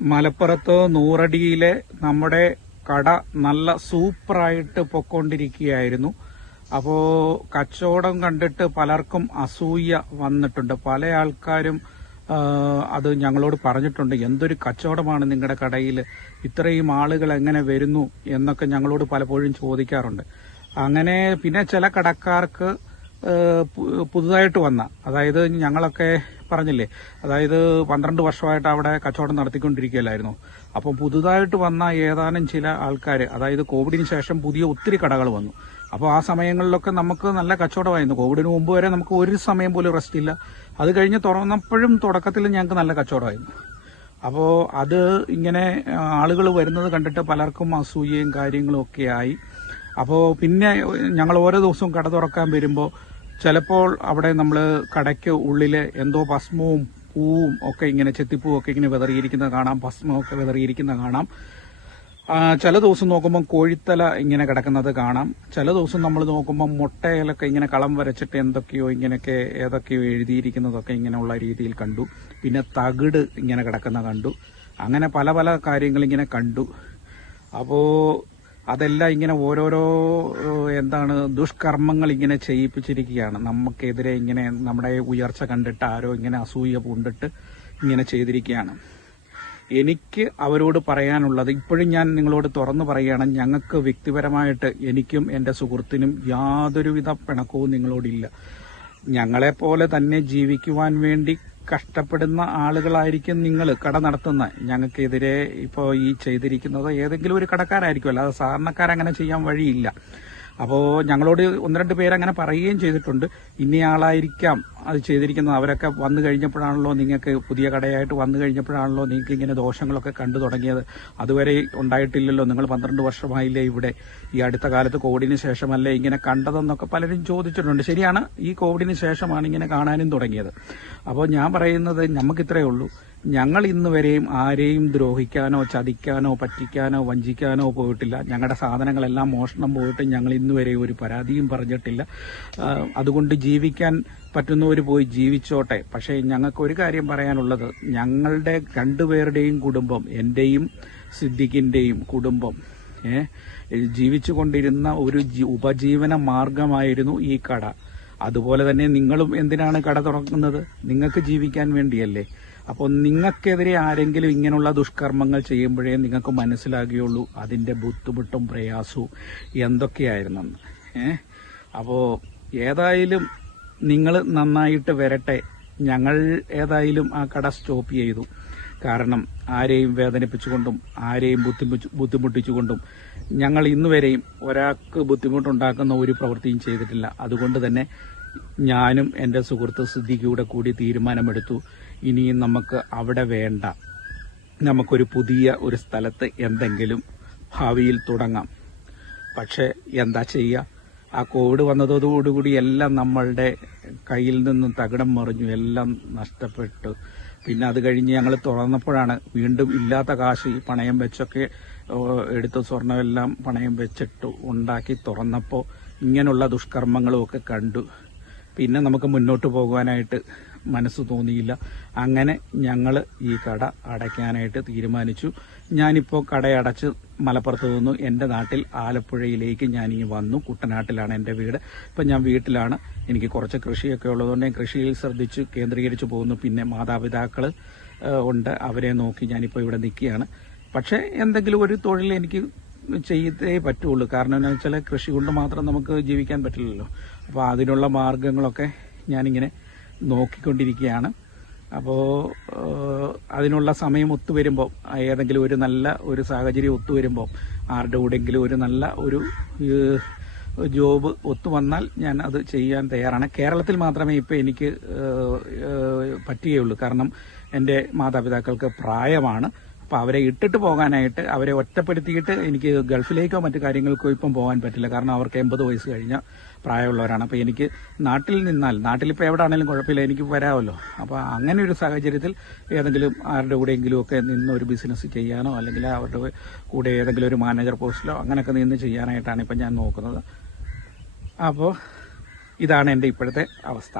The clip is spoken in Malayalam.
മലപ്പുറത്ത് നൂറടിയിലെ നമ്മുടെ കട നല്ല സൂപ്പറായിട്ട് പൊക്കോണ്ടിരിക്കുകയായിരുന്നു. അപ്പോ കച്ചവടം കണ്ടിട്ട് പലർക്കും അസൂയ വന്നിട്ടുണ്ട്. പല ആൾക്കാരും അത് ഞങ്ങളോട് പറഞ്ഞിട്ടുണ്ട് എന്തൊരു കച്ചവടമാണ് നിങ്ങളുടെ കടയിൽ ഇത്രയും ആളുകൾ എങ്ങനെ വരുന്നു? എന്നൊക്കെ ഞങ്ങളോട് പലപ്പോഴും ചോദിക്കാറുണ്ട്. അങ്ങനെ പിന്നെ ചില കടക്കാർക്ക് പുതുതായിട്ട് വന്ന അതായത് ഞങ്ങളൊക്കെ പറഞ്ഞില്ലേ? അതായത് പന്ത്രണ്ട് വർഷമായിട്ട് അവിടെ കച്ചവടം നടത്തിക്കൊണ്ടിരിക്കുകയല്ലായിരുന്നു. അപ്പം പുതുതായിട്ട് വന്ന ഏതാനും ചില ആൾക്കാർ അതായത് കോവിഡിന് ശേഷം പുതിയ ഒത്തിരി കടകൾ വന്നു. അപ്പോൾ ആ സമയങ്ങളിലൊക്കെ നമുക്ക് നല്ല കച്ചവടമായിരുന്നു. കോവിഡിന് മുമ്പ് വരെ നമുക്ക് ഒരു സമയം പോലും റെസ്റ്റ് ഇല്ല. അത് കഴിഞ്ഞ് തുറന്നപ്പോഴും തുടക്കത്തിൽ ഞങ്ങൾക്ക് നല്ല കച്ചവടമായിരുന്നു. അപ്പോൾ അത് ഇങ്ങനെ ആളുകൾ വരുന്നത് കണ്ടിട്ട് പലർക്കും അസൂയയും കാര്യങ്ങളും ഒക്കെ ആയി. അപ്പോൾ പിന്നെ ഞങ്ങൾ ഓരോ ദിവസവും കട തുറക്കാൻ വരുമ്പോൾ ചിലപ്പോൾ അവിടെ നമ്മൾ കടയ്ക്ക് ഉള്ളിൽ എന്തോ ഭസ്മവും പൂവും ഒക്കെ ഇങ്ങനെ ചെത്തിപ്പൂവും ഒക്കെ ഇങ്ങനെ വിതറിയിരിക്കുന്നത് കാണാം ഭസ്മമൊക്കെ വിതറിയിരിക്കുന്നത് കാണാം. ചില ദിവസം നോക്കുമ്പോൾ കോഴിത്തല ഇങ്ങനെ കിടക്കുന്നത് കാണാം. ചില ദിവസം നമ്മൾ നോക്കുമ്പോൾ മുട്ടയിലൊക്കെ ഇങ്ങനെ കളം വരച്ചിട്ട് എന്തൊക്കെയോ ഇങ്ങനെയൊക്കെ ഏതൊക്കെയോ എഴുതിയിരിക്കുന്നതൊക്കെ ഇങ്ങനെയുള്ള രീതിയിൽ കണ്ടു. പിന്നെ തകിട് ഇങ്ങനെ കിടക്കുന്ന കണ്ടു. അങ്ങനെ പല പല കാര്യങ്ങൾ ഇങ്ങനെ കണ്ടു. അപ്പോ അതെല്ലാം ഇങ്ങനെ ഓരോരോ എന്താണ് ദുഷ്കർമ്മങ്ങൾ ഇങ്ങനെ ചെയ്യിപ്പിച്ചിരിക്കുകയാണ്. നമുക്കെതിരെ ഇങ്ങനെ നമ്മുടെ ഉയർച്ച കണ്ടിട്ട് ആരോ ഇങ്ങനെ അസൂയ പൂണ്ടിട്ട് ഇങ്ങനെ ചെയ്തിരിക്കുകയാണ്. എനിക്ക് അവരോട് പറയാനുള്ളത് ഇപ്പോഴും ഞാൻ നിങ്ങളോട് തുറന്നു പറയുകയാണ് ഞങ്ങൾക്ക് വ്യക്തിപരമായിട്ട് എനിക്കും എന്റെ സുഹൃത്തിനും യാതൊരുവിധ പിണക്കവും നിങ്ങളോടില്ല. ഞങ്ങളെപ്പോലെ തന്നെ ജീവിക്കുവാൻ വേണ്ടി കഷ്ടപ്പെടുന്ന ആളുകളായിരിക്കും നിങ്ങൾ കട നടത്തുന്ന. ഞങ്ങൾക്കെതിരെ ഇപ്പോൾ ഈ ചെയ്തിരിക്കുന്നത് ഏതെങ്കിലും ഒരു കടക്കാരായിരിക്കും അല്ലാതെ സാധാരണക്കാരങ്ങനെ ചെയ്യാൻ വഴിയില്ല. അപ്പോൾ ഞങ്ങളോട് ഒന്ന് രണ്ട് പേര് അങ്ങനെ പറയുകയും ചെയ്തിട്ടുണ്ട്. ഇന്നയാളായിരിക്കാം അത് ചെയ്തിരിക്കുന്നത്. അവരൊക്കെ വന്നു കഴിഞ്ഞപ്പോഴാണല്ലോ നിങ്ങൾക്ക് പുതിയ കടയായിട്ട് വന്നു കഴിഞ്ഞപ്പോഴാണല്ലോ നിങ്ങൾക്ക് ഇങ്ങനെ ദോഷങ്ങളൊക്കെ കണ്ടു തുടങ്ങിയത്. അതുവരെ ഉണ്ടായിട്ടില്ലല്ലോ. നിങ്ങൾ പന്ത്രണ്ട് വർഷമായില്ലേ ഇവിടെ? ഈ അടുത്ത കാലത്ത് കോവിഡിന് ശേഷമല്ലേ ഇങ്ങനെ കണ്ടതെന്നൊക്കെ പലരും ചോദിച്ചിട്ടുണ്ട്. ശരിയാണ് ഈ കോവിഡിന് ശേഷമാണ് ഇങ്ങനെ കാണാനും തുടങ്ങിയത്. അപ്പോൾ ഞാൻ പറയുന്നത് നമുക്കിത്രയേ ഉള്ളൂ. ഞങ്ങൾ ഇന്ന് വരെയും ആരെയും ദ്രോഹിക്കാനോ ചതിക്കാനോ പറ്റിക്കാനോ വഞ്ചിക്കാനോ പോയിട്ടില്ല. ഞങ്ങളുടെ സാധനങ്ങളെല്ലാം മോഷണം പോയിട്ട് ഞങ്ങൾ ഇന്ന് വരെ ഒരു പരാതിയും പറഞ്ഞിട്ടില്ല. അതുകൊണ്ട് ജീവിക്കാൻ പറ്റുന്നവർ പോയി ജീവിച്ചോട്ടെ. പക്ഷേ ഞങ്ങൾക്ക് ഒരു കാര്യം പറയാനുള്ളത്. ഞങ്ങളുടെ രണ്ടുപേരുടെയും കുടുംബം എന്റെയും സിദ്ദിഖിന്റെയും കുടുംബം ഏ, ജീവിച്ചു കൊണ്ടിരുന്ന ഒരു ഉപജീവന മാർഗമായിരുന്നു ഈ കട. അതുപോലെ തന്നെ നിങ്ങളും എന്തിനാണ് കട തുറക്കുന്നത്? നിങ്ങൾക്ക് ജീവിക്കാൻ വേണ്ടിയല്ലേ. അപ്പോൾ നിങ്ങൾക്കെതിരെ ആരെങ്കിലും ഇങ്ങനെയുള്ള ദുഷ്കർമ്മങ്ങൾ ചെയ്യുമ്പോഴേ നിങ്ങൾക്ക് മനസ്സിലാകുകയുള്ളൂ അതിന്റെ ബുദ്ധിമുട്ടും പ്രയാസവും എന്തൊക്കെയായിരുന്നെന്ന് ഏ? അപ്പോൾ ഏതായാലും നിങ്ങൾ നന്നായിട്ട് വരട്ടെ. ഞങ്ങൾ ഏതായാലും ആ കട സ്റ്റോപ്പ് ചെയ്തു. കാരണം ആരെയും വേദനിപ്പിച്ചുകൊണ്ടും ആരെയും ബുദ്ധിമുട്ടി ബുദ്ധിമുട്ടിച്ചുകൊണ്ടും ഞങ്ങൾ ഇന്നുവരെയും ഒരാൾക്ക് ബുദ്ധിമുട്ടുണ്ടാക്കുന്ന ഒരു പ്രവൃത്തിയും ചെയ്തിട്ടില്ല. അതുകൊണ്ട് തന്നെ ഞാനും എന്റെ സുഹൃത്ത് സിദ്ദിഖിയുടെ കൂടി തീരുമാനമെടുത്തു. ഇനിയും നമുക്ക് അവിടെ വേണ്ട. നമുക്കൊരു പുതിയ ഒരു സ്ഥലത്ത് എന്തെങ്കിലും ഭാവിയിൽ തുടങ്ങാം. പക്ഷേ എന്താ ചെയ്യുക ആ കോവിഡ് വന്നതോടുകൂടി എല്ലാം നമ്മളുടെ കയ്യിൽ നിന്നും തകിടം മറിഞ്ഞു. എല്ലാം നഷ്ടപ്പെട്ടു. പിന്നെ അത് കഴിഞ്ഞ് ഞങ്ങൾ തുറന്നപ്പോഴാണ് വീണ്ടും ഇല്ലാത്ത കാശ് ഈ പണയം വെച്ചൊക്കെ എടുത്ത് സ്വർണമെല്ലാം പണയം വെച്ചിട്ട് ഉണ്ടാക്കി തുറന്നപ്പോൾ ഇങ്ങനെയുള്ള ദുഷ്കർമ്മങ്ങളും ഒക്കെ കണ്ടു. പിന്നെ നമുക്ക് മുന്നോട്ട് പോകുവാനായിട്ട് മനസ്സ് തോന്നിയില്ല. അങ്ങനെ ഞങ്ങൾ ഈ കട അടയ്ക്കാനായിട്ട് തീരുമാനിച്ചു. ഞാനിപ്പോൾ കടയടച്ച് മലപ്പുറത്ത് നിന്നു. എന്റെ നാട്ടിൽ ആലപ്പുഴയിലേക്ക് ഈ വന്നു. കുട്ടനാട്ടിലാണ് എന്റെ വീട്. ഇപ്പം ഞാൻ വീട്ടിലാണ്. എനിക്ക് കുറച്ച് കൃഷിയൊക്കെ ഉള്ളതുകൊണ്ട് ഞാൻ കൃഷിയിൽ ശ്രദ്ധിച്ച് കേന്ദ്രീകരിച്ച് പോകുന്നു. പിന്നെ മാതാപിതാക്കൾ ഉണ്ട്. അവരെ നോക്കി ഞാനിപ്പോൾ ഇവിടെ നിൽക്കുകയാണ്. പക്ഷേ എന്തെങ്കിലും ഒരു തൊഴിൽ എനിക്ക് ചെയ്തേ പറ്റുള്ളൂ. കാരണം എന്താ വെച്ചാൽ കൃഷി കൊണ്ട് മാത്രം നമുക്ക് ജീവിക്കാൻ പറ്റില്ലല്ലോ. അപ്പോൾ അതിനുള്ള മാർഗങ്ങളൊക്കെ ഞാനിങ്ങനെ നോക്കിക്കൊണ്ടിരിക്കുകയാണ്. അപ്പോൾ അതിനുള്ള സമയം ഒത്തുവരുമ്പോൾ ഏതെങ്കിലും ഒരു നല്ല ഒരു സാഹചര്യം ഒത്തുവരുമ്പോൾ ആരുടെ കൂടെങ്കിലും ഒരു നല്ല ഒരു ജോബ് ഒത്തു വന്നാൽ ഞാൻ അത് ചെയ്യാൻ തയ്യാറാണ്. കേരളത്തിൽ മാത്രമേ ഇപ്പോൾ എനിക്ക് പറ്റുകയുള്ളൂ. കാരണം എന്റെ മാതാപിതാക്കൾക്ക് പ്രായമാണ്. അപ്പോൾ അവരെ ഇട്ടിട്ട് പോകാനായിട്ട് അവരെ ഒറ്റപ്പെടുത്തിയിട്ട് എനിക്ക് ഗൾഫിലേക്കോ മറ്റു കാര്യങ്ങൾക്കോ ഇപ്പം പോകാൻ പറ്റില്ല. കാരണം അവർക്ക് എൺപത് വയസ്സ് കഴിഞ്ഞ പ്രായമുള്ളവരാണ്. അപ്പോൾ എനിക്ക് നാട്ടിൽ നിന്നാൽ നാട്ടിലിപ്പോൾ എവിടെ ആണെങ്കിലും കുഴപ്പമില്ല എനിക്ക് വരാമല്ലോ. അപ്പോൾ അങ്ങനെ ഒരു സാഹചര്യത്തിൽ ഏതെങ്കിലും ആരുടെ കൂടെയെങ്കിലും ഒക്കെ നിന്ന് ഒരു ബിസിനസ് ചെയ്യാനോ അല്ലെങ്കിൽ അവരുടെ കൂടെ ഏതെങ്കിലും ഒരു മാനേജർ പോസ്റ്റിലോ അങ്ങനെയൊക്കെ നിന്ന് ചെയ്യാനായിട്ടാണ് ഇപ്പം ഞാൻ നോക്കുന്നത്. അപ്പോൾ ഇതാണ് എന്റെ ഇപ്പോഴത്തെ അവസ്ഥ.